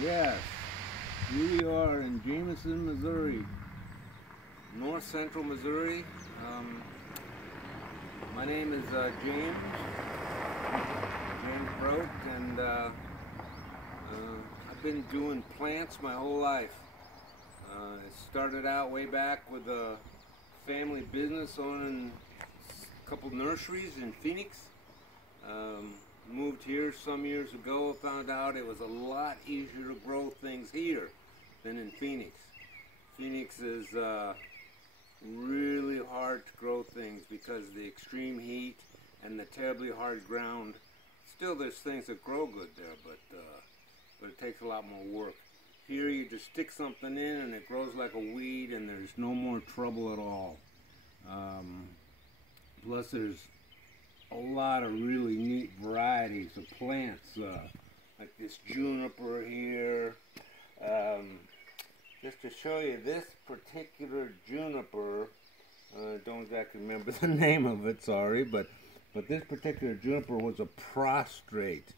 Yes, we are in Jameson, Missouri, north central Missouri. Um, my name is James Broke, and I've been doing plants my whole life. It started out way back with a family business owning a couple nurseries in Phoenix. Um, Moved here some years ago, found out it was a lot easier to grow things here than in Phoenix. Phoenix is really hard to grow things because of the extreme heat and the terribly hard ground. Still, there's things that grow good there, but it takes a lot more work. Here you just stick something in and it grows like a weed, and there's no more trouble at all. Plus there's a lot of really neat varieties of plants, like this juniper here. Just to show you this particular juniper, don't exactly remember the name of it, sorry, but this particular juniper was a prostrate.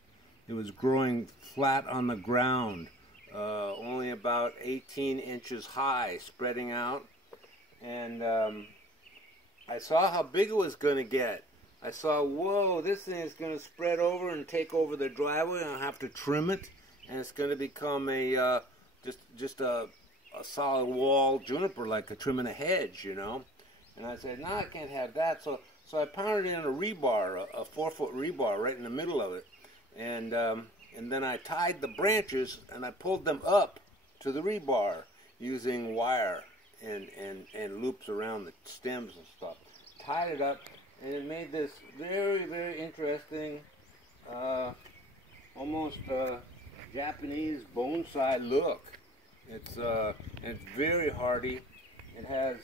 It was growing flat on the ground, only about 18 inches high, spreading out. And I saw how big it was going to get. I saw, whoa, this thing is going to spread over and take over the driveway, and I'll have to trim it, and it's going to become a just a solid wall juniper, like a trimming a hedge, you know. And I said, no, I can't have that. So I pounded in a rebar, a 4-foot rebar, right in the middle of it, and then I tied the branches and I pulled them up to the rebar using wire and loops around the stems and stuff. Tied it up. And it made this very, very interesting, almost Japanese bonsai look. It's very hardy. It has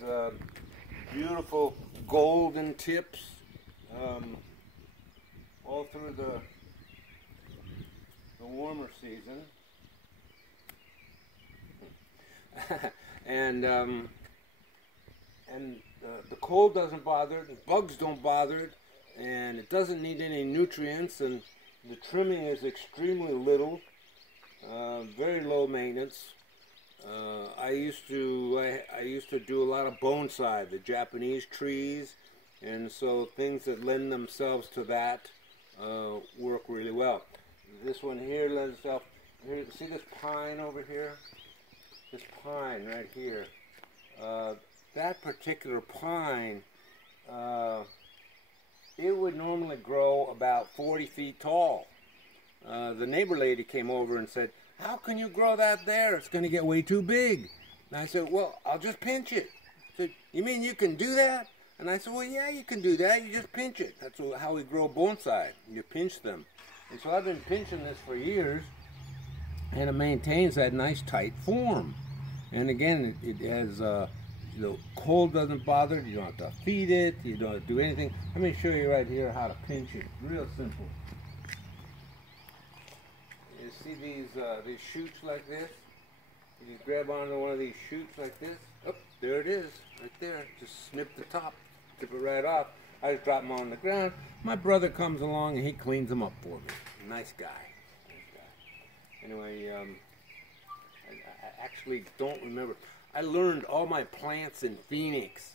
beautiful golden tips all through the warmer season, and the cold doesn't bother it, the bugs don't bother it, and it doesn't need any nutrients, and the trimming is extremely little, very low maintenance. I used to do a lot of bonsai, the Japanese trees, and so things that lend themselves to that work really well. This one here lends itself. Here, see this pine over here? This pine right here. That particular pine, it would normally grow about 40 feet tall. The neighbor lady came over and said, how can you grow that there? It's going to get way too big. And I said, well, I'll just pinch it. She said, you mean you can do that? And I said, well, yeah, you can do that. You just pinch it. That's how we grow bonsai. You pinch them. And so I've been pinching this for years, and it maintains that nice tight form. And again, it has... the cold doesn't bother it. You don't have to feed it. You don't have to do anything. Let me show you right here how to pinch it. Real simple. You see these shoots like this? You grab onto one of these shoots like this. Oh, there it is, right there. Just snip the top, snip it right off. I just drop them on the ground. My brother comes along and he cleans them up for me. Nice guy. Nice guy. Anyway, I actually don't remember. I learned all my plants in Phoenix.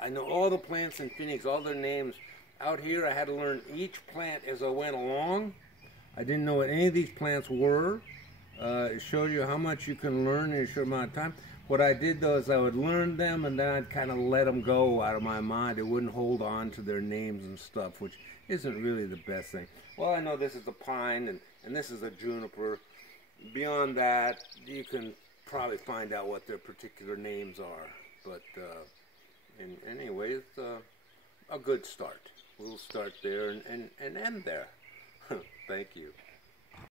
I know all the plants in Phoenix, all their names. Out here, I had to learn each plant as I went along. I didn't know what any of these plants were. It shows you how much you can learn in a short amount of time. What I did, though, is I would learn them, and then I'd kind of let them go out of my mind. I wouldn't hold on to their names and stuff, which isn't really the best thing. Well, I know this is a pine, and this is a juniper. Beyond that, you can probably find out what their particular names are, but anyway, it's a good start. We'll start there and end there. Thank you.